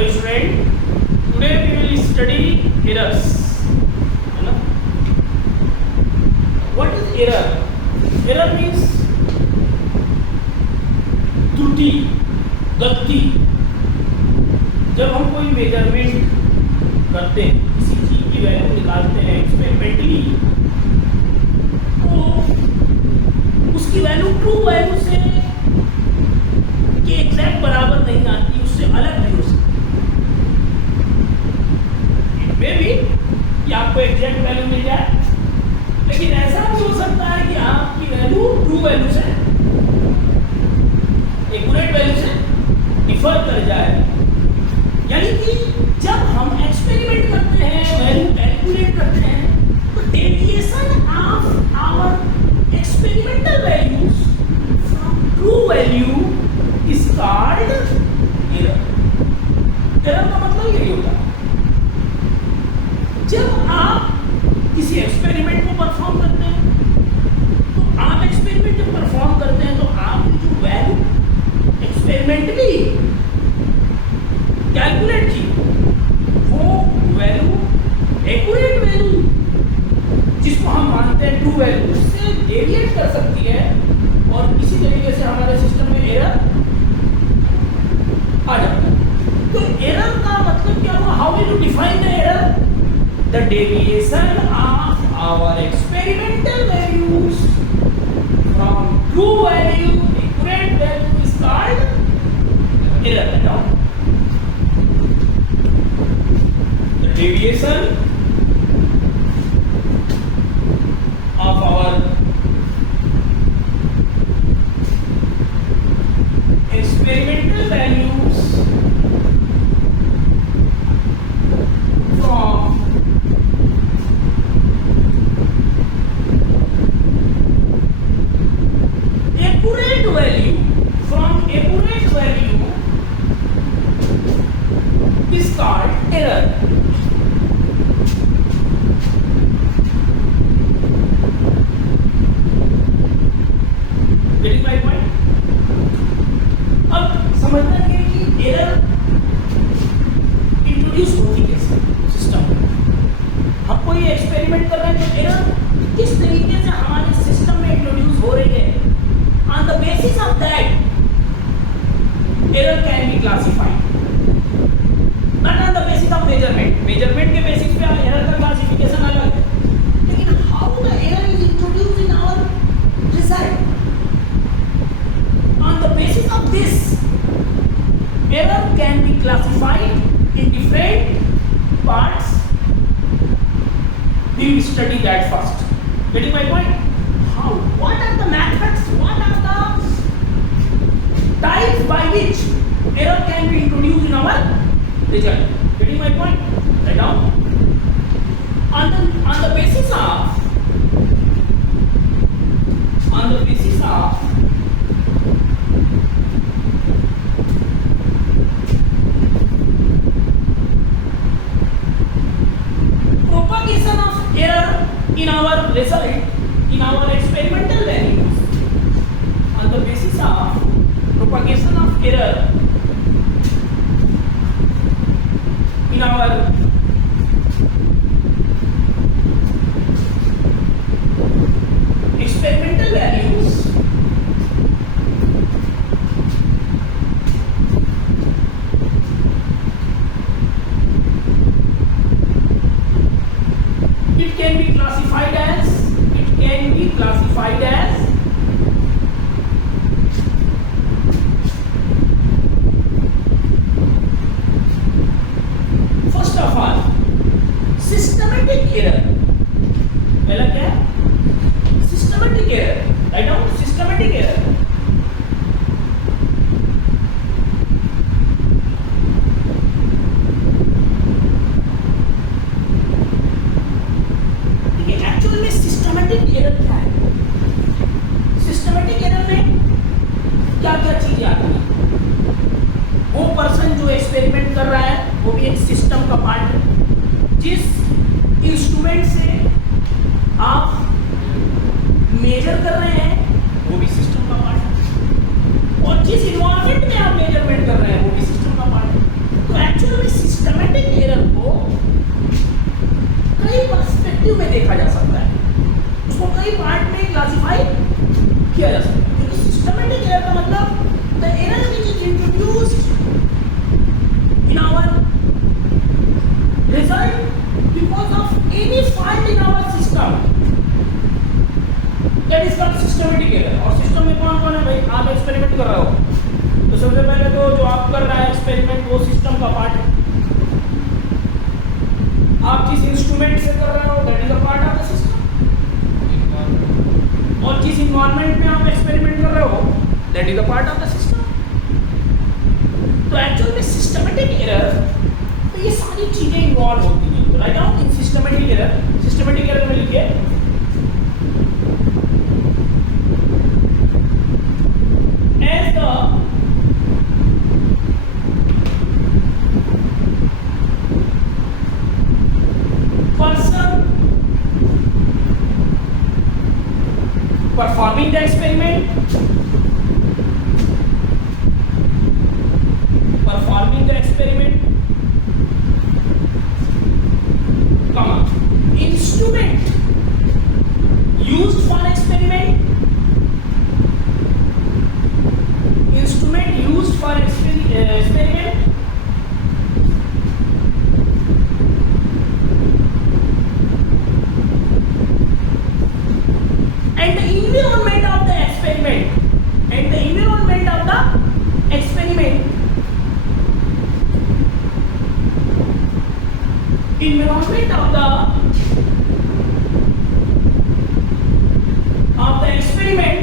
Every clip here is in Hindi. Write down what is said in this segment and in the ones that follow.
Hello student, today we will study errors, है ना। What is error? Error means त्रुटि, गलती। जब हम कोई मेजरमेंट करते हैं, किसी चीज की वैल्यू निकालते हैं एक्सपेरिमेंटली, तो उसकी वैल्यू ट्रू वैल्यू से के एग्जैक्ट बराबर नहीं आती, उससे अलग भी हो सकती। इनमें भी कि आपको एग्जैक्ट वैल्यू मिल जाए, लेकिन ऐसा भी हो सकता है कि आपकी वैल्यू ट्रू वैल्यू से, एक्यूरेट वैल्यू से डिफर कर जाए। यानी कि जब हम एक्सपेरिमेंट करते हैं, वैल्यू कैलकुलेट करते हैं, तो deviation of our experimental values from true value is called error. Error का मतलब यही होता है, जब आप किसी एक्सपेरिमेंट को परफॉर्म करते हैं, तो आप एक्सपेरिमेंट जब परफॉर्म करते हैं, तो आप जो वैल्यू एक्सपेरिमेंटली कैलकुलेट की, वो वैल्यू एक्यूरेट वैल्यू जिसको हम मानते हैं ट्रू वैल्यू, उससे डेविएट कर सकती है, और इसी तरीके से हमारे सिस्टम में एरर आ जाता है। तो एरर का मतलब क्या हुआ? How will you define the error? The deviation of our experimental values from true value, accurate value is called error. The deviation of our experimental values from accurate value, is called error. Getting my point? अब समझना है कि एरर इंट्रोड्यूस होती कैसे सिस्टम में। हम कोई एक्सपेरिमेंट कर रहे हैं, तो एरर किस तरीके से हमारे सिस्टम में इंट्रोड्यूस हो रही है, on the basis of that error can be classified, not on the basis of measurement. Measurement के बेसिस पे एरर का क्लासिफिकेशन अलग है, लेकिन how the error is introduced in our result, on the basis of this, error can be classified in different parts. We will study that first. Getting my point? How? What are the methods? What are the types by which error can be introduced in our result? Getting my point? Write down. On the basis of propagation of error in our result, in our experimental values, on the basis of propagation of error in our experimental values, it can be classified as first of all systematic error। पहला क्या है? Systematic error. Write down systematic error. देखिए एक्चुअल में सिस्टमैटिक एरर क्या है? सिस्टमैटिक एरर में क्या क्या चीजें आती हैं? वो पर्सन जो एक्सपेरिमेंट कर रहा है, वो भी एक सिस्टम का पार्ट है। जिस इंस्ट्रूमेंट से आप मेजर कर रहे हैं, वो भी सिस्टम का पार्ट है, और जिस इन्वायरमेंट में आप मेजरमेंट कर रहे हैं, वो भी सिस्टम का पार्ट है। तो एक्चुअल का पार्ट है। आप जिस इंस्ट्रूमेंट से कर रहे हो that is a part of the system, और जिस इन्वायरमेंट में आप एक्सपेरिमेंट कर रहे हो that is a part of the system. तो एक्चुअल में सिस्टमेटिक एरर, तो ये सारी चीजें इन्वॉल्व होती हैं। तो write down in systematic error में लिखिए as the person performing the experiment, comma, instrument used for experiment, experiment, and the environment of the experiment,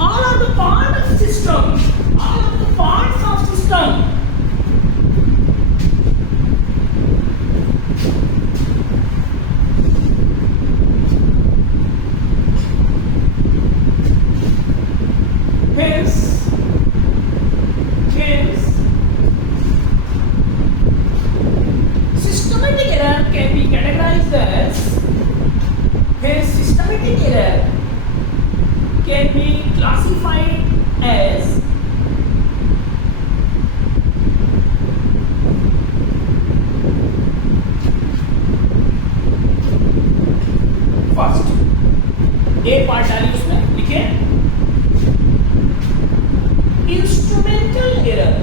all of the parts of system, hence systematic error can be categorized as, systematic error can be classified as first A part डालिए उसमें, लिखिए instrumental error,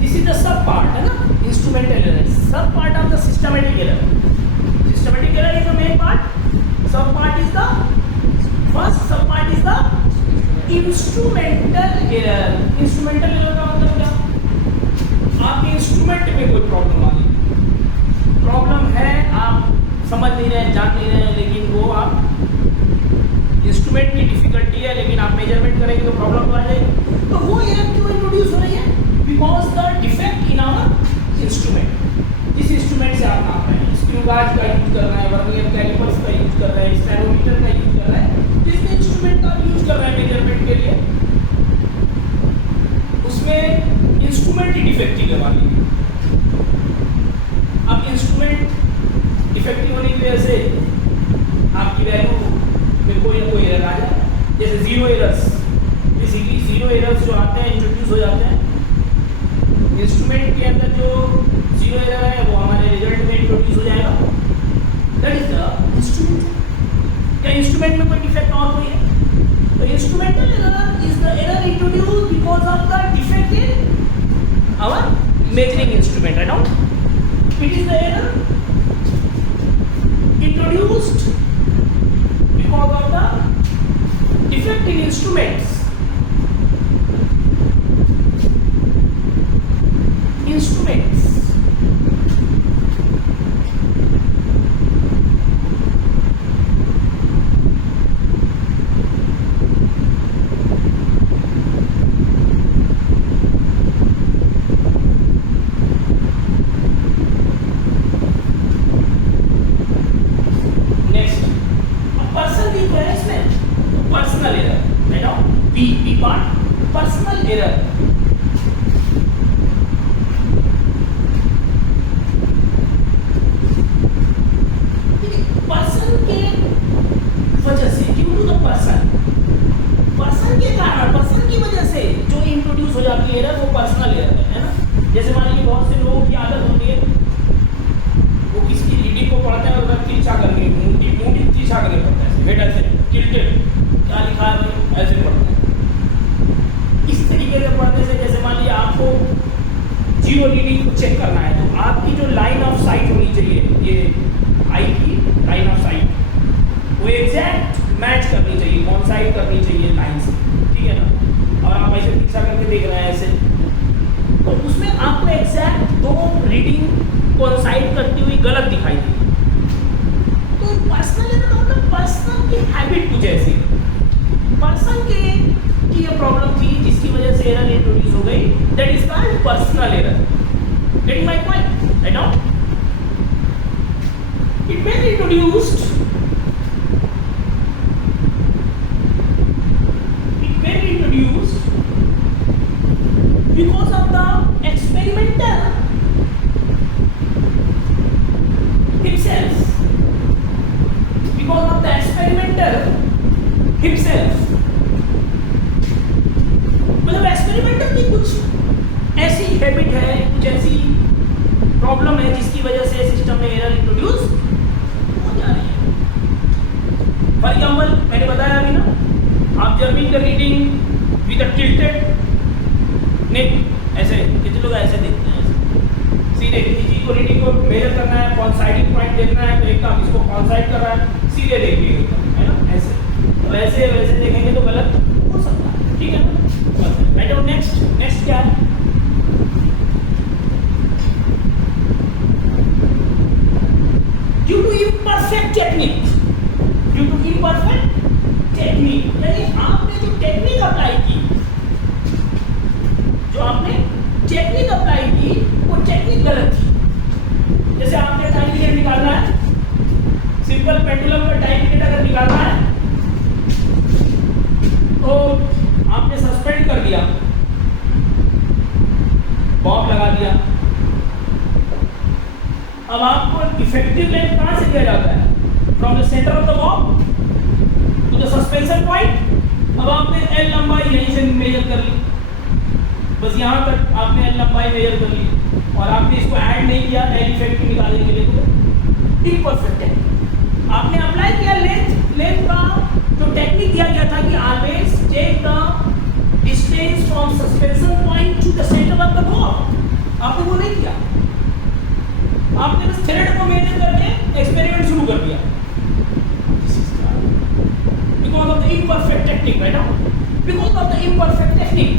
this is the sub part है ना, इंस्ट्रूमेंटल एरर सब part of the systematic error is the main part, सब पार्ट इज द फर्स्ट, सब part is the instrumental error का मतलब क्या, आपके इंस्ट्रूमेंट में कोई प्रॉब्लम आ गई, प्रॉब्लम है आप समझ नहीं रहे, जान नहीं रहे, लेकिन वो आप इंस्ट्रूमेंट की डिफिकल्टी है, लेकिन आप मेजरमेंट करेंगे तो प्रॉब्लम तो आ जाएगी। तो वो एरर क्यों इंट्रोड्यूस हो रही है, because the defect in our instrument, जिस इंस्ट्रूमेंट से आप नाप रहे हैं, स्क्रू गाज का यूज कर रहे हैं, वर्नियर कैलिपर्स का यूज कर रहे हैं, स्टेरोमीटर का यूज कर रहे हैं, जिस इंस्ट्रूमेंट का यूज कर रहे हैं मेजरमेंट के लिए, उसमें इंस्ट्रूमेंट ही डिफेक्टिव है मान लीजिए। अब इंस्ट्रूमेंट डिफेक्टिव होने की वजह से आपकी वैल्यू में कोई ना कोई एरर आ जाए, जैसे zero errors, basically zero errors जो आते हैं इंट्रोड्यूस हो जाते हैं इंस्ट्रूमेंट के अंदर, जो जीरो एरर है वो हमारे रिजल्ट में इंट्रोड्यूस हो जाएगा, दैट इज द इंस्ट्रूमेंट। क्या इंस्ट्रूमेंट में कोई डिफेक्ट और कोई है, तो instrumental error is the error introduced because of the defect in our measuring instrument, right now it is the error introduced because of the defect in instruments. Personal error, right now be part personal error. Person के वजह से, ड्यू टू द पर्सन के कारण, पर्सन की वजह से जो इंट्रोड्यूस हो जाती है एरर, वो पर्सनल एरर है ना। जैसे मान लीजिए बहुत से लोगों की आदत होती है, वो किसी रीडिंग को पढ़ते हैं और उधर तिरछा करके मुंह तिरछा करके पढ़ते हैं, हेड ऐसे टिल्टेड, क्या लिखा है भाई ऐसे पढ़ते हैं। इस तरीके से पढ़ने से, जैसे मान लीजिए आपको जीरो रीडिंग को चेक करना है, तो आपकी जो लाइन ऑफ साइट होनी चाहिए, ये आई की लाइन ऑफ साइट कॉन्साइड करनी चाहिए लाइन से, ठीक है ना, और आप ऐसे पीछा करके देख रहे हैं ऐसे, तो उसमें आपको एग्जैक्ट दो रीडिंग कॉन्साइड करती हुई गलत दिखाई दी। तो पर्सनल एरर का मतलब पर्सन की हैबिट कुछ ऐसी, पर्सन की ये प्रॉब्लम थी जिसकी वजह से एरर इंट्रोड्यूस हो गई, that is called personal error. Getting my point right now? It may be introduced because of the experimenter himself, because of the experimenter himself, मतलब एक्सपेरिमेंटर की कुछ ऐसी हैबिट है, कुछ ऐसी प्रॉब्लम है जिसकी वजह से सिस्टम में एरर इंट्रोड्यूस हो जा रही है। फॉर एग्जाम्पल मैंने बताया अभी ना, आप जब भी रीडिंग विद अ टिल्टेड नेक, ऐसे कितने लोग ऐसे देखते हैं, ऐसे सीधे किसी को रीडिंग को मेजर करना है, कॉन्साइडिंग पॉइंट देखना है, तो एक काम इसको कॉन्साइड कर रहा है, सीधे देखिएगा, है ना, ऐसे वैसे वैसे देखेंगे तो गलत हो सकता है, ठीक है ना। राइट, और नेक्स्ट क्या है? Due to imperfect technique, due to imperfect technique, यानी आपने जो टेक्निक अप्लाई की, जो आपने टेक्निक अप्लाई की वो टेक्निक गलत थी। जैसे आपने टाइम पीरियड निकालना है, सिंपल पेंडुलम का टाइम पीरियड अगर निकालना है तो आपने सस्पेंड कर दिया, बॉब लगा दिया, अब आपको इफेक्टिव लेंथ कहां से दिया जाता है? From the centre of the bob to the suspension point. अब आपने एल लंबाई यहीं से मेजर कर ली, बस यहाँ तक आपने एल लंबाई मेजर कर ली, और आपने इसको ऐड नहीं किया एल इफेक्टिव निकालने के लिए, तो इम्परफेक्ट है। आपने अप्लाई किया लेंथ का जो टेक्निक दिया गया था कि always take the distance from suspension point to the centre of the bob, आपने वो नहीं किया, आपने बस थ्रेड को मेजर करके एक्सपेरिमेंट शुरू कर दिया, because of the imperfect technique, right now, because of the imperfect technique.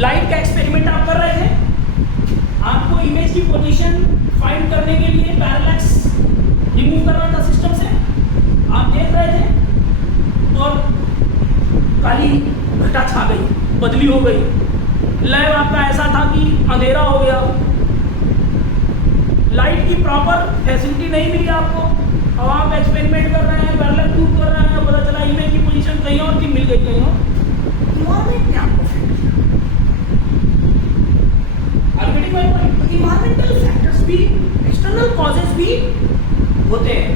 Light का एक्सपेरिमेंट आप कर रहे थे, आपको इमेज की पोजीशन फाइंड करने के लिए पैरेलैक्स रिमूव करना था सिस्टम से, आप देख रहे थे और काली घटा छा गई, बदली हो गई, लैब आपका ऐसा था कि अंधेरा हो गया, लाइट की प्रॉपर फैसिलिटी नहीं मिली आपको, अब आप एक्सपेरिमेंट कर रहे हैं, पैरेलल टूट कर रहे हैं, पता चला इमेज की पोजीशन कहीं और की मिल गई कहीं और, इन्वायरमेंट ने आपको इन्वायरमेंटल फैक्टर्स भी, एक्सटर्नल कॉजेज भी होते हैं।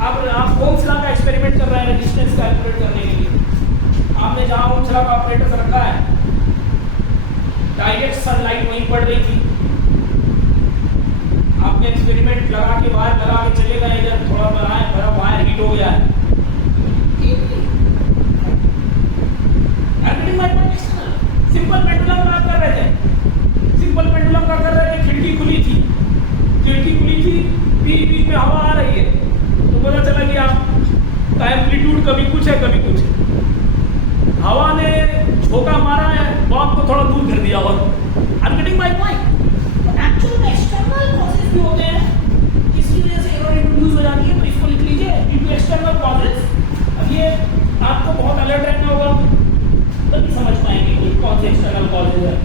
अब आप ओम्स लॉ का एक्सपेरिमेंट कर रहे हैं रेजिस्टेंस कैलकुलेट करने के लिए, आपने जहां ओम्स लॉ का ऑपरेटर रखा है, डायरेक्ट सनलाइट वहीं पड़ रही थी, आपने एक्सपेरिमेंट लगा के बाहर लगा के चले गए, इधर थोड़ा बनाए बड़ा वायर हीट हो गया है, सिंपल पेंडुलम का कर रहे थे, सिंपल पेंडुलम का कर रहे थे, खिड़की खुली थी, बीच में हवा आ रही है, तो पता चला कि आपका एम्पलीट्यूड कभी कुछ है कभी कुछ है, हवा ने झोंका मारा है, बॉब को थोड़ा दूर कर दिया, और I am getting my point. तो एक्चुअल में एक्सटर्नल कॉजेज भी होते हैं जिसकी वजह से एरर इंट्रोड्यूस हो जाती है, तो इसको लिख लीजिए ड्यू टू एक्सटर्नल कॉजेज। अब ये आपको बहुत अलर्ट रहना होगा, तभी समझ पाएंगे कि कौन से एक्सटर्नल कॉजेज है।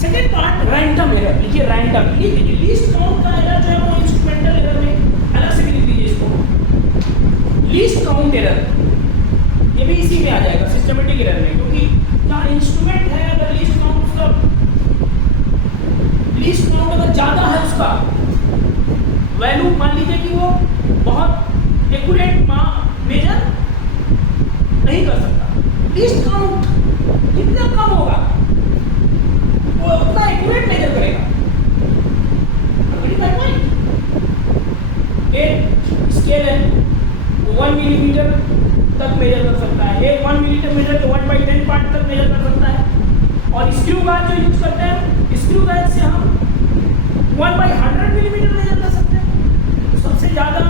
सेकेंड पार्ट रैंडम एरर, देखिए रैंडम, ये लीस्ट काउंट का एरर जो है वो इंस्ट्रूमेंटल एरर में अलग से भी लिख लीजिए इसको, लीस्ट काउंट एरर, ये भी इसी में आ जाएगा सिस्टमेटिक एरर में, क्योंकि जहाँ इंस्ट्रूमेंट है अगर लीस्ट काउंट उसका जितना कम होगा वो उतना एक्यूरेट मेजर करेगा। एक स्केल है 1 मिलीमीटर तक मेजर कर सकता है, एक 1 मिलीमीटर मेजर तो 1/10 पार्ट तक मेजर कर सकता है। और स्क्रू गाज जो यूज करते हैं, स्क्रू गाज से हम 1/100 मिलीमीटर मेजर कर सकते हैं। तो सबसे ज्यादा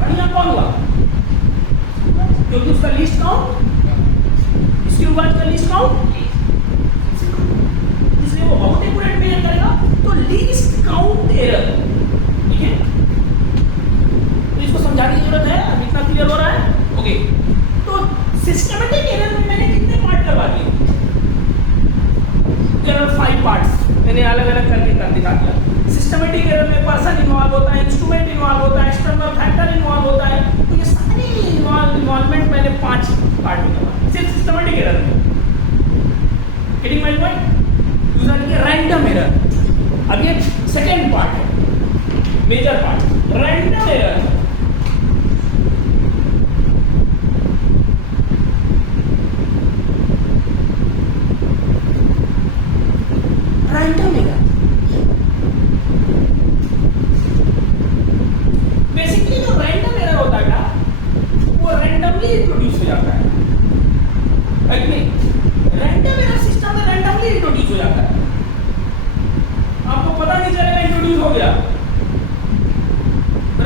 बढ़िया कौन हुआ? क्योंकि उसका लीस्ट काउंट, स्क्रू गाज का लीस्ट काउंट, इसलिए वो बहुत एक्यूरेट मेजर करेगा। तो लीस्ट काउंट एरर, ठीक है, तो इसको समझाने की जरूरत है। अब इतना क्लियर हो रहा है? ओके। तो सिस्टमैटिक एरर में मैंने कितने पार्ट करवा दिए? देयर आर 5 पार्ट्स, मैंने अलग अलग करके कर दिखा दिया। सिस्टमैटिक एरर में पर्सन इन्वॉल्व होता है, इंस्ट्रूमेंट इन्वॉल्व होता है, एक्सटर्नल फैक्टर इन्वॉल्व होता है। तो ये सारे इन्वॉल्वमेंट मैंने 5 पार्ट में करवा, सिर्फ सिस्टमैटिक एरर में। Getting my point? Usually random error. अब ये सेकेंड पार्ट है, major part, random error. Random error basically जो रैंडम एरर होता है ना, वो रैंडमली इंट्रोड्यूस हो जाता है कि नहीं? रैंडम एरर सिस्टम में रैंडमली इंट्रोड्यूस हो जाता है, आपको पता नहीं चलेगा इंट्रोड्यूस हो गया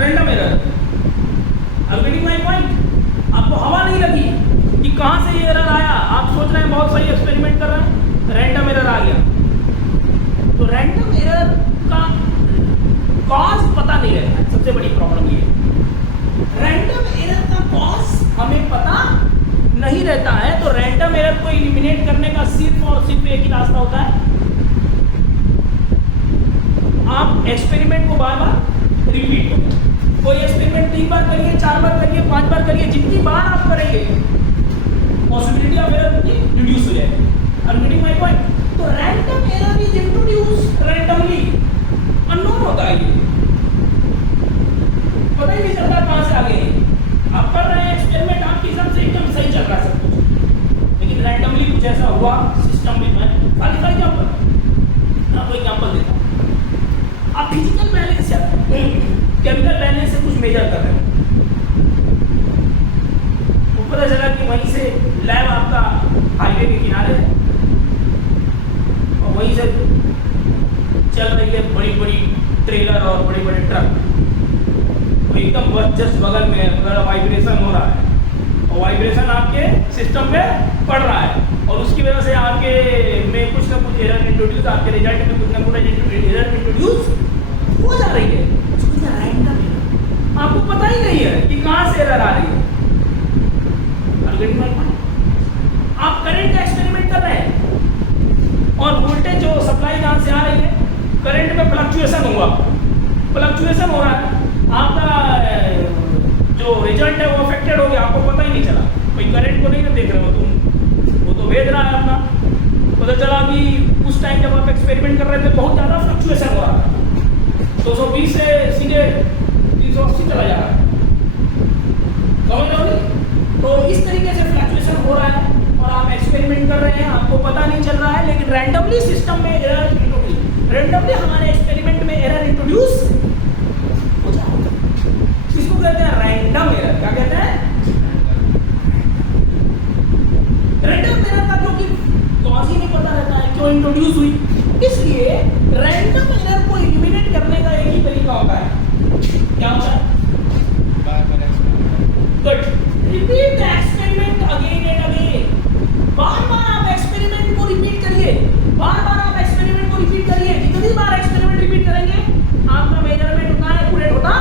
रैंडम एरर। अब गेटिंग माय पॉइंट? आपको हवा नहीं लगी कि कहां से ये एरर आया, आप सोच रहे हैं बहुत सही एक्सपेरिमेंट कर रहे हैं, रैंडम एरर आ गया। तो रैंडम एरर का कॉज पता नहीं रहता है, सबसे बड़ी प्रॉब्लम ये है। रैंडम एरर का कॉज हमें पता नहीं रहता है। तो रैंडम एरर को एलिमिनेट करने का सिर्फ और सिर्फ एक ही रास्ता होता है, आप एक्सपेरिमेंट को बार बार रिपीट करो। कोई एक्सपेरिमेंट 3 बार करिए, 4 बार करिए, 5 बार करिए, जितनी बार आप करेंगे पॉसिबिलिटी ऑफ एरर उतनी रिड्यूस हो जाएगी। I'm getting my point? तो random error is introduce randomly, unknown होता है ये, पता ही नहीं चलता कहां से आ गए। आप कर रहे हैं एक्सपेरिमेंट, आपके हिसाब से एकदम सही चल रहा है सब कुछ, लेकिन रैंडमली कुछ ऐसा हुआ सिस्टम में। खाली का एग्जांपल, आपको एग्जांपल देता हूं। आप फिजिकल बैलेंस या केमिकल बैलेंस से कुछ मेजर कर रहे हैं, पता चला कि वहीं से लैब आपका हाईवे के किनारे है और वहीं से चल रही है बड़ी बड़ी ट्रेलर और बड़े बड़े ट्रक, तो एकदम बस जस्ट बगल में अगर वाइब्रेशन हो रहा है और वाइब्रेशन आपके सिस्टम पे पड़ रहा है और उसकी वजह से आपके में कुछ ना कुछ एरर इंट्रोड्यूस, आपके रिजल्ट में कुछ ना कुछ एरर इंट्रोड्यूस हो जा रही है। रैंडम एरर, आपको पता ही नहीं है कि कहां से एरर आ रही है। आप करंट का एक्सपेरिमेंट कर रहे हैं और वोल्टेज जो सप्लाई जहां से आ रही है, करंट में फ्लक्चुएशन हुआ, फ्लक्चुएशन हो रहा है, आपका जो रिजल्ट है वो अफेक्टेड हो गया, आपको पता ही नहीं चला। कोई करंट को नहीं ना देख रहे हो तुम, वो तो भेज रहा है अपना। पता चला कि उस टाइम जब आप एक्सपेरिमेंट कर रहे थे बहुत ज़्यादा फ्लक्चुएशन हो रहा था, 220 से सीधे 380 चला जा रहा है, समझ रहे हो? तो इस तरीके से फ्लक्चुएशन हो रहा है और आप एक्सपेरिमेंट कर रहे हैं, आपको पता नहीं चल रहा है, लेकिन रैंडमली सिस्टम में एरर इंट्रोड्यूस, रैंडमली हमारे एक्सपेरिमेंट में एरर इंट्रोड्यूस हो जाएगा। इसको कहते हैं रैंडम एरर। क्या कहते हैं? रैंडम एरर का क्योंकि कॉज ही नहीं पता रहता है क्यों इंट्रोड्यूस हुई, इसलिए रैंडम एरर को एलिमिनेट करने का एक ही तरीका होता है। क्या होता है? Good, repeat the experiment again and again. बार बार आप एक्सपेरिमेंट को रिपीट करिए, बार बार आप एक्सपेरिमेंट को रिपीट करिए। जितनी बार एक्सपेरिमेंट रिपीट करेंगे आपका मेजरमेंट उतना एक्यूरेट होता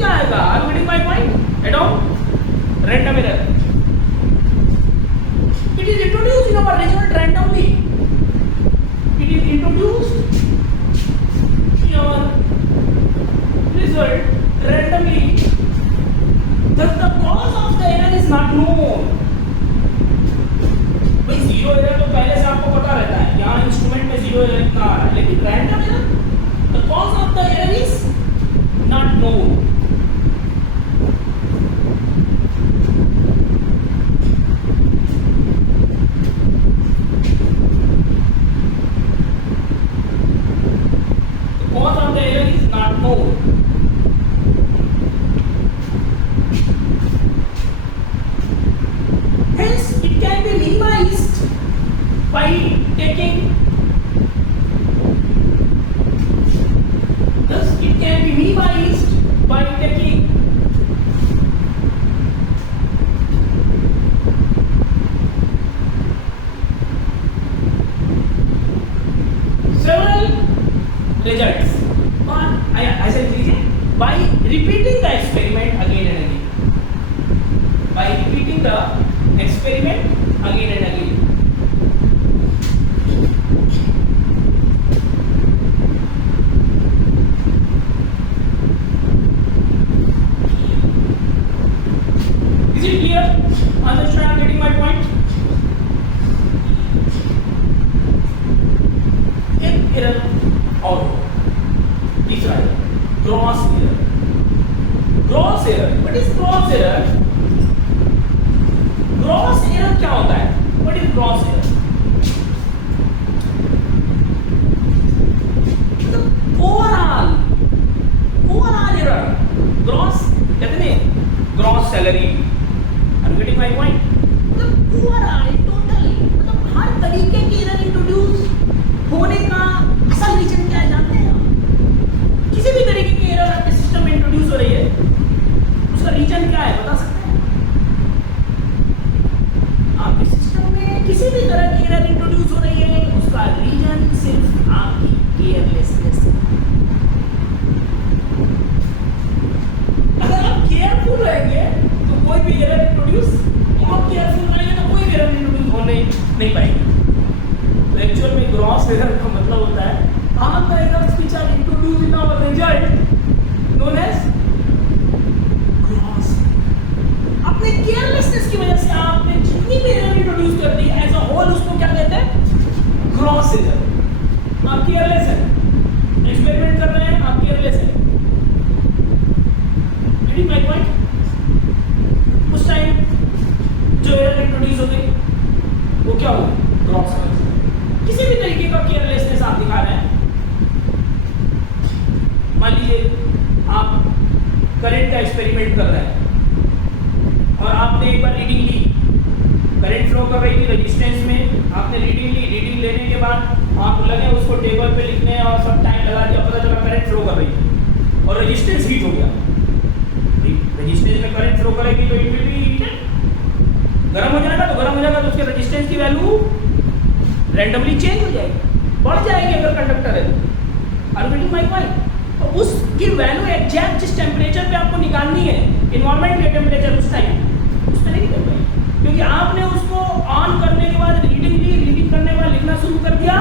जाएगा। Are you getting my point? At all random error, it is introduced in our result randomly, it is introduced in our result randomly, thus the cause of the error is not known. भाई जीरो एरर तो पहले से आपको पता रहता है, यहाँ इंस्ट्रूमेंट में जीरो एरर इतना आ रहा है, लेकिन random error, the cause of the error is not known. by taking, thus it can be minimized by taking several results, or ऐसे लिख लीजिए, by repeating the experiment again and again, by repeating the experiment again and again. Is it clear? Understand, getting my point? एक एरर और तीसरा है gross error. Gross error, what is gross error? Gross error क्या होता है? What is gross error? Overall error. Gross कहते हैं gross salary. I am getting my point. मतलब ओवरऑल टोटल, मतलब हर तरीके की एरर इंट्रोड्यूस होने का असल रीजन क्या है जानते हैं आप? किसी भी तरीके की एरर आपके सिस्टम में इंट्रोड्यूस हो रही है, उसका रीजन क्या है बता सकते हैं? आपके सिस्टम में किसी भी तरह की एरर इंट्रोड्यूस हो रही है, उसका रीजन सिर्फ आपकी केयरलेसनेस है. अगर आप केयरफुल रहेंगे तो कोई भी एरर इंट्रोड्यूस, आप केयरफुल रहेंगे तो कोई भी एरर इंट्रोड्यूस होने नहीं पाएगी. तो एक्चुअल में ग्रॉस एरर का मतलब होता है all the errors which are introduced in our result known as gross. अपने केयरलेसनेस की वजह से आपने जितनी भी एरर इंट्रोड्यूस कर दी एज अ होल, उसको क्या कहते हैं? Gross error. आप केयरलेस हैं, एक्सपेरिमेंट कर रहे हैं, आप केयरलेस हैं. Getting my point? उस टाइम जो एरर इंट्रोड्यूस हो गई वो क्या होगी? Gross error. किसी भी तरीके का केयरलेसनेस आप दिखा रहे हैं. मान लीजिए आप करंट का एक्सपेरिमेंट कर रहे हैं और आपने एक बार रीडिंग ली, करंट फ्लो कर रही थी रेजिस्टेंस में, आपने रीडिंग ली. रीडिंग लेने के बाद आप लगे उसको टेबल पे लिखने और सब टाइम लगा दिया, पता चला करंट फ्लो कर रही थी और रेजिस्टेंस हीट हो गया. रेजिस्टेंस में करंट फ्लो करेगी तो इट विल बी हीटेड. गर्म हो जाएगा तो उसके रेजिस्टेंस की वैल्यू रैंडमली चेंज हो जाएगी, बढ़ जाएगी अगर कंडक्टर है. Are you getting my point? तो उसकी वैल्यू एग्जैक्ट जिस टेम्परेचर पे आपको निकालनी है, इन्वायरमेंट के टेम्परेचर उस टाइम, उस पर नहीं निकल पाएगी, क्योंकि आपने उसको ऑन करने के बाद रीडिंग ली, रीडिंग करने के बाद लिखना शुरू कर दिया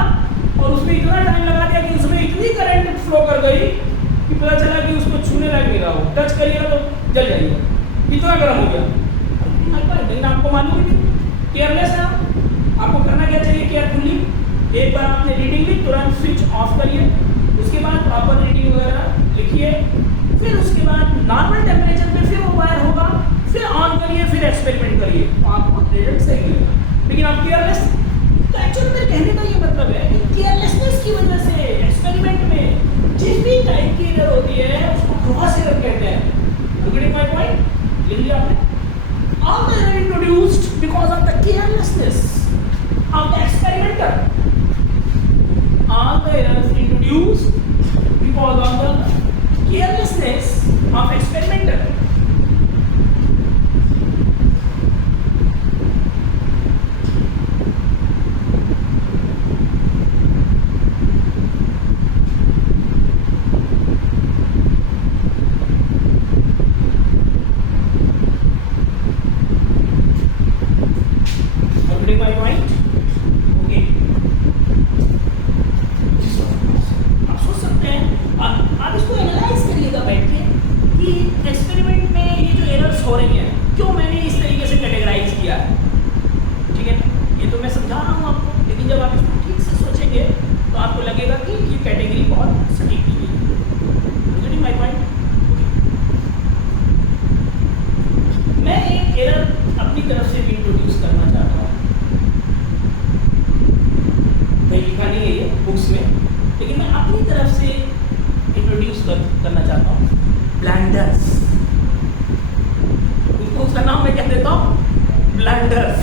और उसमें इतना टाइम लगा दिया कि उसमें इतनी करंट फ्लो कर गई कि पता चला कि उसको छूने लायक नहीं रहा हो. टच करिएगा तो जल जाएगा, इतना गर्म हो गया. लेकिन आपको मालूम नहीं, केयरलेस है. आपको करना क्या चाहिए? केयरफुली एक बार आपने रीडिंग ली, तुरंत स्विच ऑफ करिए, उसके बाद प्रॉपर रीडिंग वगैरह लिखिए, फिर उसके बाद नॉर्मल टेम्परेचर पे फिर वो वायर होगा, फिर ऑन करिए, फिर एक्सपेरिमेंट करिए, तो आपको रिजल्ट सही मिलेगा. लेकिन आप केयरलेस. तो एक्चुअली मेरे कहने का ये मतलब है कि केयरलेसनेस की वजह से एक्सपेरिमेंट में जिस भी टाइप की एरर होती है उसको ग्रॉस एरर कहते हैं. Getting my point? लिख लिया आपने? All the error introduced because of the carelessness of the experimenter. All the errors introduced because of the carelessness of experimenter. My point? Okay. आप सोच सकते हैं, आप इसको एनालाइज करिएगा बैठ के कि एक्सपेरिमेंट में ये जो एरर्स हो रही हैं क्यों मैंने इस तरीके से कैटेगराइज किया है. ठीक है, ये तो मैं समझा रहा हूँ आपको, लेकिन जब आप इसको ठीक से सोचेंगे तो आपको लगेगा कि ये कैटेगरी बहुत सटीक की गई है. Getting my point? मैं एक एरर अपनी तरफ से भी इंट्रोड्यूस करना चाहता हूँ. लिखा नहीं है ये बुक्स में, लेकिन मैं अपनी तरफ से इंट्रोड्यूस करना चाहता हूँ. ब्लंडर्स. उसका नाम मैं क्या देता हूँ? ब्लंडर्स.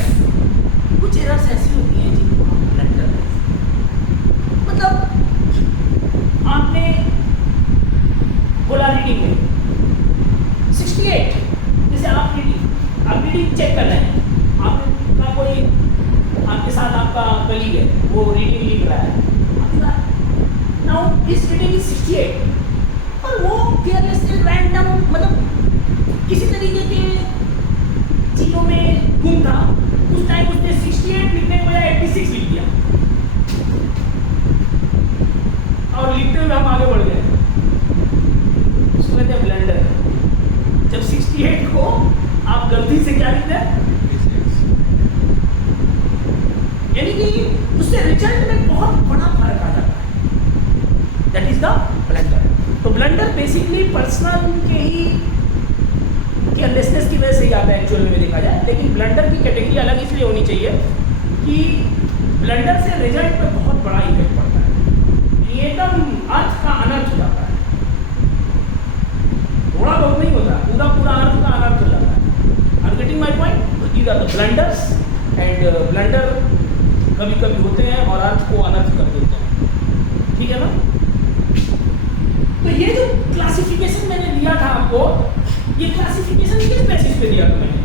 कुछ एरर्स ऐसी होती हैं जिनको हम कलीग है, वो रीडिंग लिख रहा है, नाउ दिस रीडिंग इज 68 और वो केयरलेसली रैंडम मतलब किसी तरीके के चीज़ों में गुम था, उस टाइम उसने 68 लिखने के बजाय 86 लिख दिया और लिखते हुए हम आगे बढ़ गए। उसको कहते हैं ब्लंडर। जब 68 को आप गलती से क्या लिखते हैं, यानी कि उससे रिजल्ट में बहुत बड़ा फर्क आ जाता है, दैट इज द ब्लंडर। तो ब्लंडर बेसिकली पर्सनल के ही केयरलेसनेस की वजह से ही आता है एक्चुअल में देखा जाए, लेकिन ब्लंडर की कैटेगरी अलग इसलिए होनी चाहिए कि ब्लंडर से रिजल्ट पे बहुत बड़ा इफेक्ट पड़ता है, एकदम अर्थ का अनर्थ हो जाता है, थोड़ा बहुत नहीं होता, पूरा पूरा अर्थ का अनर्थ हो जाता है। Are getting my point? These are the blunders and blunder कभी कभी होते हैं और अर्थ को अनर्थ कर देते हैं, ठीक है ना? तो ये जो क्लासिफिकेशन मैंने दिया था आपको, ये क्लासिफिकेशन किस बेसिस पे दिया था मैंने?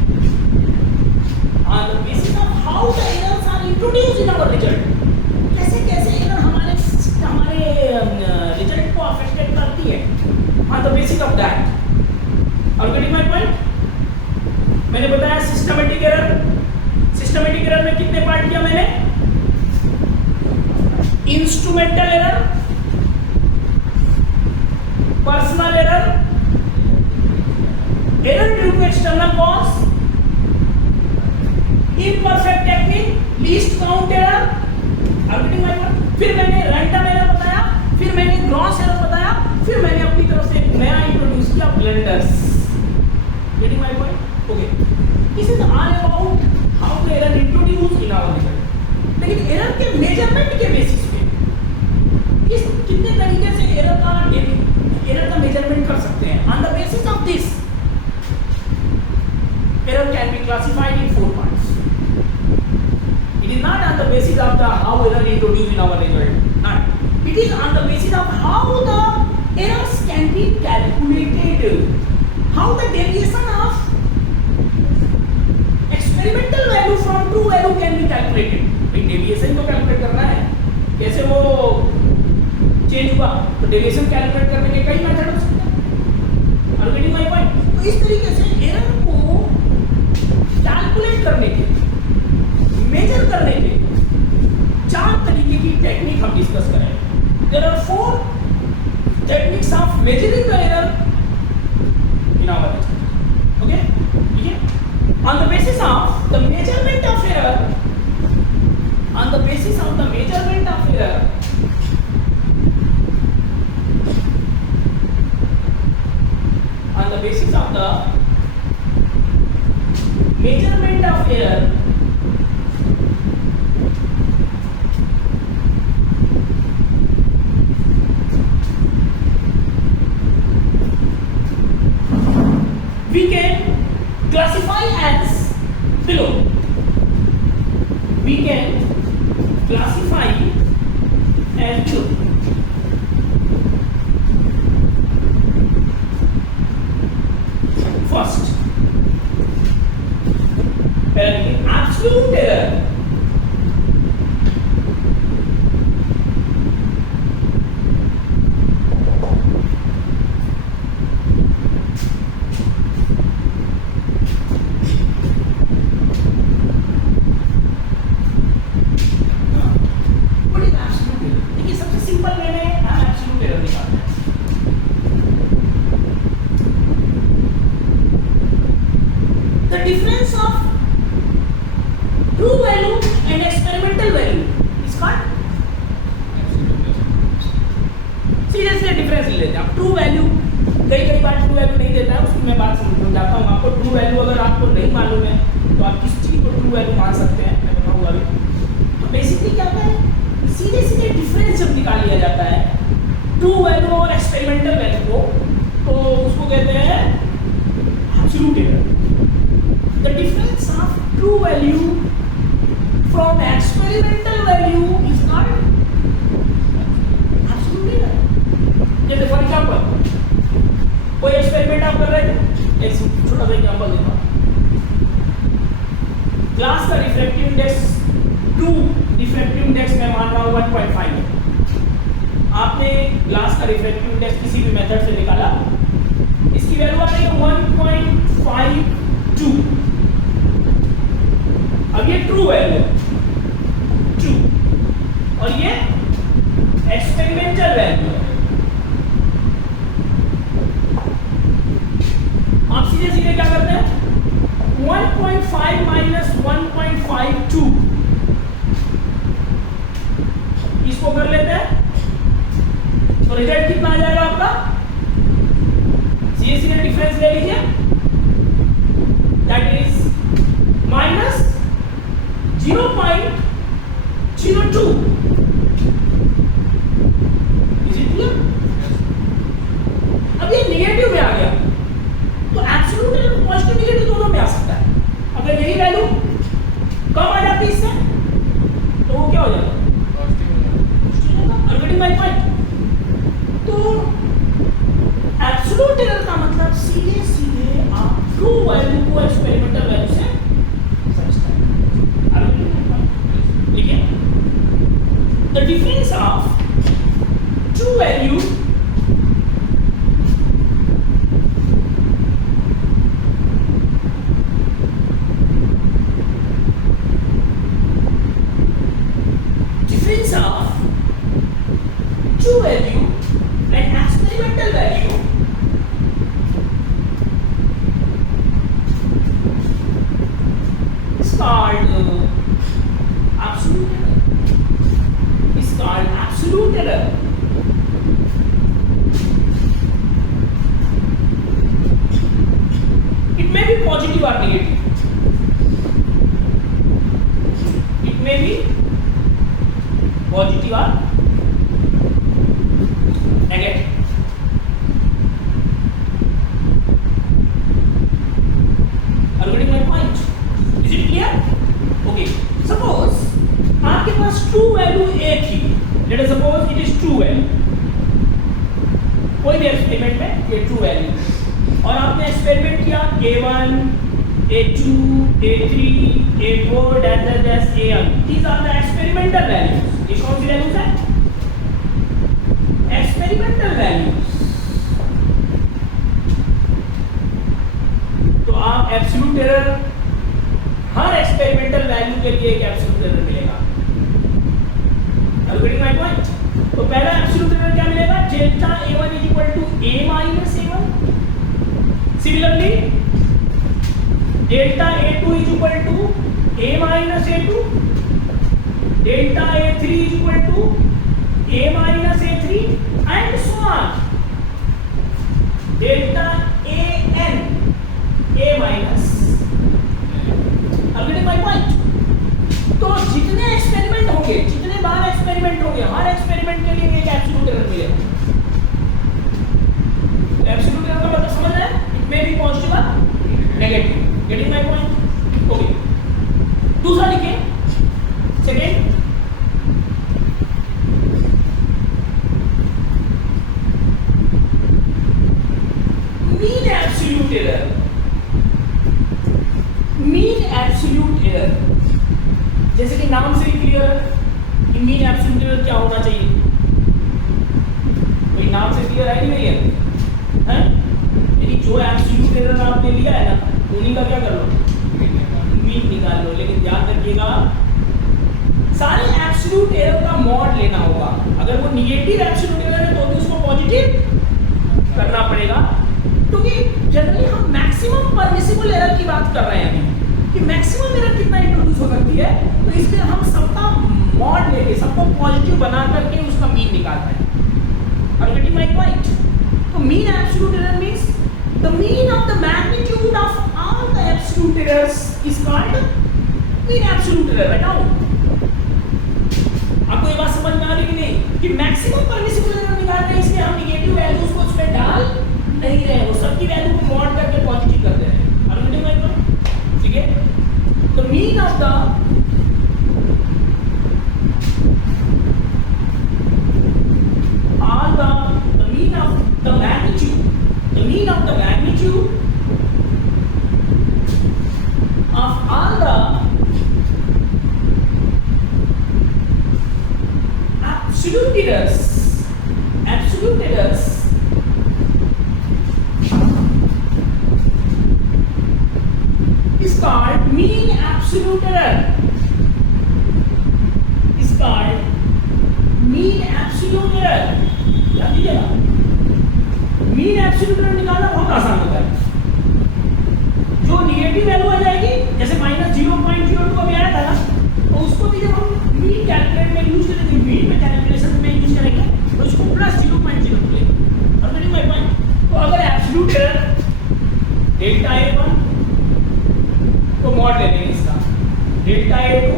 On the basis of how the errors are introduced in our result. कैसे कैसे एरर हमारे रिजल्ट को अफेक्टेड करती है, on the basis of that. Are getting my point? मैंने बताया सिस्टमैटिक एरर। सिस्टमैटिक एरर में कितने पार्ट किया मैंने? Instrumental error, personal error, error due to external cause, imperfect technique, least count error. फिर मैंने रैंडम एरर बताया, फिर मैंने ग्रॉस एरर बताया, फिर मैंने अपनी तरफ से एक नया इंट्रोड्यूस किया, blunders. Getting my point? Okay, this is all about how the error introduce in our result. लेकिन एरर के मेजरमेंट के बेसिस पे किस कितने तरीके से एरर का मेजरमेंट कर सकते हैं, on the basis of this error can be classified in 4 parts. It is not on the basis of the how error introduced in our result. Not. It is on the basis of how the errors can be calculated. How the deviation of experimental value from true value can be calculated. भाई deviation तो calculate करना है, कैसे वो change हुआ, तो deviation calculate करने के कई मेथड हो सकते हैं। Are you getting my point? तो इस तरीके से error को कैलकुलेट करने के, मेजर करने के 4 तरीके की टेक्निक हम डिस्कस करेंगे। There are 4 techniques of measuring the error in our result. Okay, ठीक है? On the basis of the measurement of error, on the basis of the measurement of error, on the basis of the measurement of error, we can classify as below. We can classify as below. First, absolute error. What is absolute error? देखिए सबसे सिंपल वे में हम absolute error निकालते हैं। The difference of true value and experimental value is called seriously difference ले लेते हैं। आप ट्रू वैल्यू कई बार ट्रू वैल्यू नहीं देता है, उसकी मैं बात समझाता हूँ आपको। ट्रू वैल्यू अगर आपको नहीं मालूम है तो आप किस चीज़ को ट्रू वैल्यू मान सकते हैं, मैं बताऊँगा अभी। तो बेसिकली क्या होता है, सीधे डिफरेंस जब निकाल लिया जाता है ट्रू वैल्यू और एक्सपेरिमेंटल वैल्यू को, तो उसको कहते हैं absolute error. The difference of true value from experimental value is called absolute error. जैसे फॉर एग्जाम्पल कोई एक्सपेरिमेंट आप कर रहे थे, एक छोटा सा एग्जाम्पल देता हूँ। ग्लास का रिफ्रैक्टिव इंडेक्स 2 रिफ्रैक्टिव इंडेक्स मैं मान रहा हूँ 1.5 है। आपने ग्लास का रिफ्रैक्टिव इंडेक्स किसी भी मेथड से निकाला, इसकी वैल्यू आ रही है 1.52। अब ये ट्रू वैल्यू है, ट्रू, और ये एक्सपेरिमेंटल वैल्यू है। आप सीधे सीधे क्या करते हैं, 1.5 माइनस 1.52 इसको कर लेते हैं, तो रिजल्ट कितना आ जाएगा आपका, सीधे सीधे डिफरेंस ले लीजिए, that is minus 0.02। Is it clear? अब ये नेगेटिव में आ गया, तो एब्सोल्यूट एरर पॉजिटिव नेगेटिव दोनों में आ सकता है। अगर यही वैल्यू कम आ जाती है इससे, तो वो क्या हो जाएगा, पॉजिटिव। My point. तो एब्सोल्यूट एरर का मतलब सीधे सीधे आप ट्रू वैल्यू को एक्सपेरिमेंटल वैल्यू से सब्सट्रैक्ट लिखिए। The difference of true value and experimental value is called absolute error. Is called absolute error. It may be positive or negative. It may be positive or negative. Are you getting my point? Is it clear? Okay. Suppose आपके पास true value A थी. Let us suppose it is true value. कोई भी एक्सपेरिमेंट में ये true value. और आपने एक्सपेरिमेंट किया A1, A2, A3, A4, dash AN. These are the experimental values. ये कौन सी values है? Experimental values. तो आप एब्सोल्यूट एरर, हर एक्सपेरिमेंटल वैल्यू के लिए एक एब्सोल्यूट एरर मिलेगा। Are you getting my point? तो पहला एब्सोल्यूट एरर क्या मिलेगा, delta A1 is equal to A minus A1। Similarly delta A2 is equal to A minus A2, delta A3 is equal to A minus A3 and so on. Delta AN A minus. Are you getting my point? तो जितने एक्सपेरिमेंट होंगे, जितने बार एक्सपेरिमेंट होंगे, हर एक्सपेरिमेंट के लिए एक एब्सोल्यूट एरर मिलेगा। एब्सोल्यूट एरर का मतलब समझ रहे हैं? इट मे बी पॉजिटिव और negative. Getting my point? Okay, दूसरा लिखिए, second, mean absolute error. mean absolute error, जैसे कि नाम से ही क्लियर है कि mean absolute error क्या होना चाहिए, कोई नाम से क्लियर है कि नहीं है? यानी जो absolute error आपने लिया है ना, उन्हीं का क्या कर लो, mean निकाल लो। लेकिन ध्यान रखिएगा, सारे absolute error का मॉड लेना होगा। अगर वो निगेटिव absolute error है तो भी उसको पॉजिटिव करना पड़ेगा, क्योंकि जनरली हम मैक्सिमम परमिसिबल एरर की बात कर रहे हैं अभी, कि मैक्सिमम एरर कितना इंट्रोड्यूस हो सकती है। तो इसलिए हम सबका मॉड लेके, सबको पॉजिटिव बना करके उसका मीन निकालते हैं। Are you getting my point? तो mean absolute error means the mean of the magnitude of all the absolute errors is called mean absolute error. बताओ, आपको ये बात समझ में आ रही कि नहीं, कि मैक्सिमम परमिसिबल एरर निकाल रहे हैं, इसलिए हम नेगेटिव वैल्यूज को उसमें डाल नहीं रहे, वो सबकी वैल्यू को मॉड करके पॉजिटिव कर दे रहे हैं। ठीक है, तो mean of the all the mean of the magnitude of all the absolute errors is called mean absolute error, is called mean absolute error। याद कीजिएगा, मीन एब्सोल्यूट एरर निकालना बहुत आसान होता है। जो निगेटिव वैल्यू आ जाएगी, जैसे -0.02 अभी आया था ना, तो उसको भी जब हम मीन कैलकुलेट में यूज करेंगे, मीन में कैलकुलेशन में यूज करेंगे, तो उसको +0.02 लेंगे। और मेरी माय पॉइंट, तो अगर एब्सोल्यूट एरर डेल्टा A1 तो मॉड ले लेंगे इसका, delta A2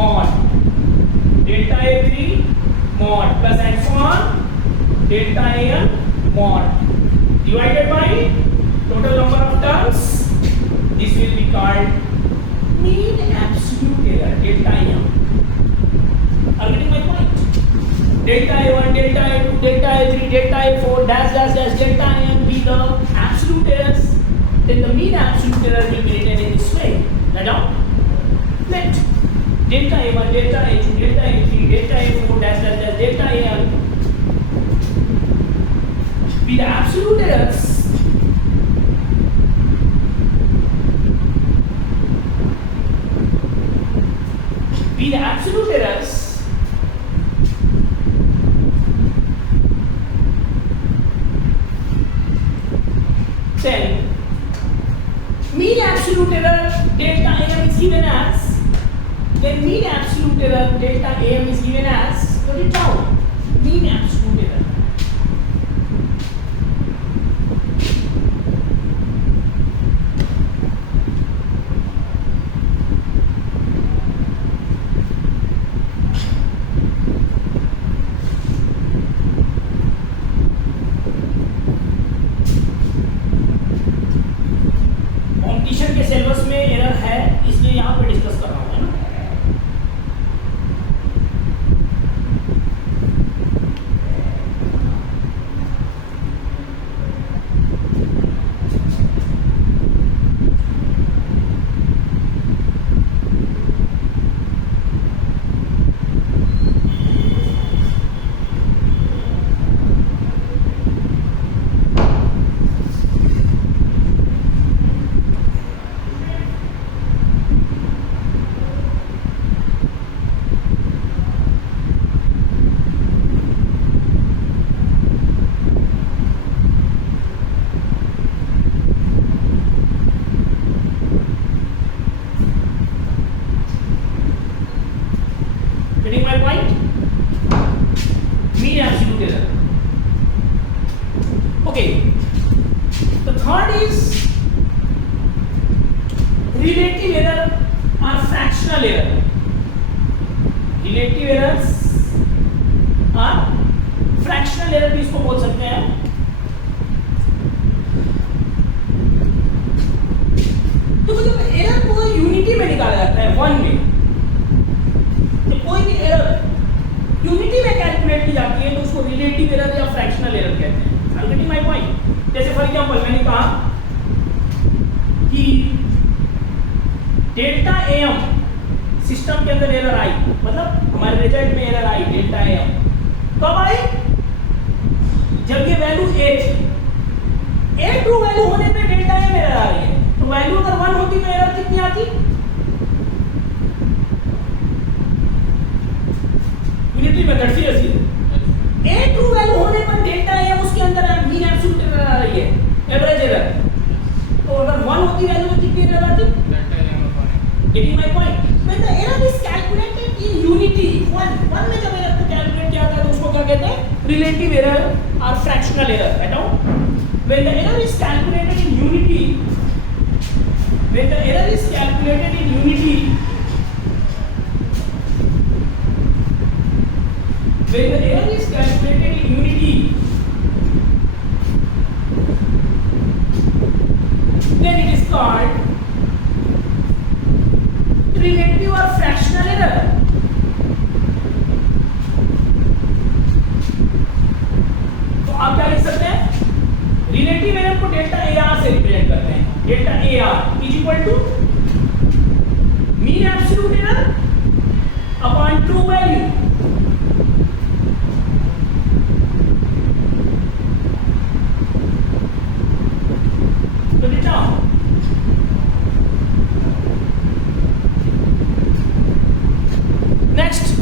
mod, delta A3 mod plus and so on delta AN mod divided by total number of terms. This will be called mean absolute error, delta AM. Are you getting my point? Delta A1, delta A2, delta A3, delta A4 dash dash dash delta AM be the absolute errors. Then the mean absolute error will be written in this way. Now let delta A1, delta A2, delta A3, delta A4 dash dash dash delta AM be the absolute errors, be the absolute errors then mean absolute error delta AM is given as, then mean absolute error delta AM is given as, put it down, mean absolute error के सिलेबस में एरर है, इसलिए यहाँ पे डिस्कस कर रहा हूँ, है ना। Getting my point? Mean absolute error. Okay. The third is relative error or fractional error. Relative errors or fractional error भी इसको बोल सकते हैं। तो जब एरर को यूनिटी में निकाला जाता है, 1 में, कोई भी एरर यूनिटी में कैलकुलेट की जाती है तो उसको रिलेटिव एरर या फ्रैक्शनल एरर कहते हैं। Are getting my point? जैसे फॉर एग्जांपल मैंने कहा कि डेल्टा AM सिस्टम के अंदर एरर आई, मतलब हमारे रिजल्ट में एरर आई डेल्टा AM, कब आई? जब ये वैल्यू A थी, A ट्रू वैल्यू होने पे डेल्टा AM एरर आ रही है, तो वैल्यू अगर 1 होती तो एरर कितनी आती? Unity method seriously A true value होने पर डेल्टा AM उसके अंदर है, मीन एब्सोल्यूट एरर आ रही है, एवरेज एरर, तो अगर 1 होती वैल्यू तो कितनी एरर आती? Getting my point? When the error is calculated in unity, 1 में जब एरर को कैलकुलेट किया जाता है तो उसको क्या कहते हैं? रिलेटिव एरर और फ्रैक्शनल एरर। बताओ, when the error is calculated in unity, when the error is calculated in unity, when the error is calculated in unity, then it is called relative or fractional error। तो आप क्या लिख सकते हैं? रिलेटिव एरर को डेल्टा AR से रिप्रेजेंट करते हैं। Delta AR is equal to mean absolute error upon true value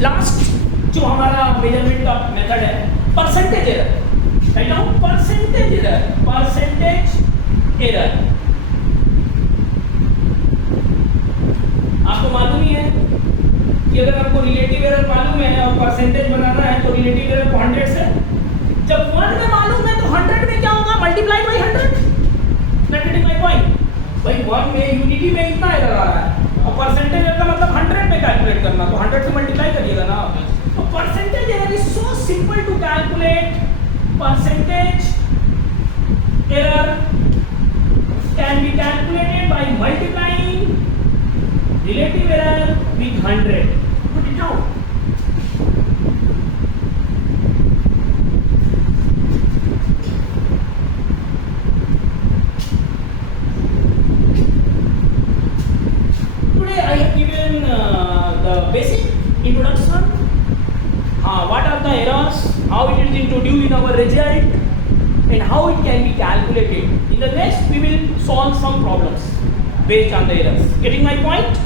last जो हमारा मेजरमेंट का मेथड है, percentage error. Write down percentage error, percentage error. आपको मालूम ही है कि अगर आपको रिलेटिव एरर मालूम है और परसेंटेज बनाना है तो रिलेटिव एरर को 100 से, जब 1 में मालूम है तो 100 में क्या होगा, multiply by 100। That is my point. भाई 1 में यूनिटी में इतना एरर आ रहा है और परसेंटेज एरर का मतलब 100 में कैलकुलेट करना, तो 100 से मल्टीप्लाई करिएगा ना। तो percentage error is so simple to calculate. Percentage error can be calculated by multiplying relative error with 100. Put it down. Today I have given the basic introduction. What are the errors? How it is introduced in our result, and how it can be calculated. In the next, we will solve some problems based on the errors. Getting my point?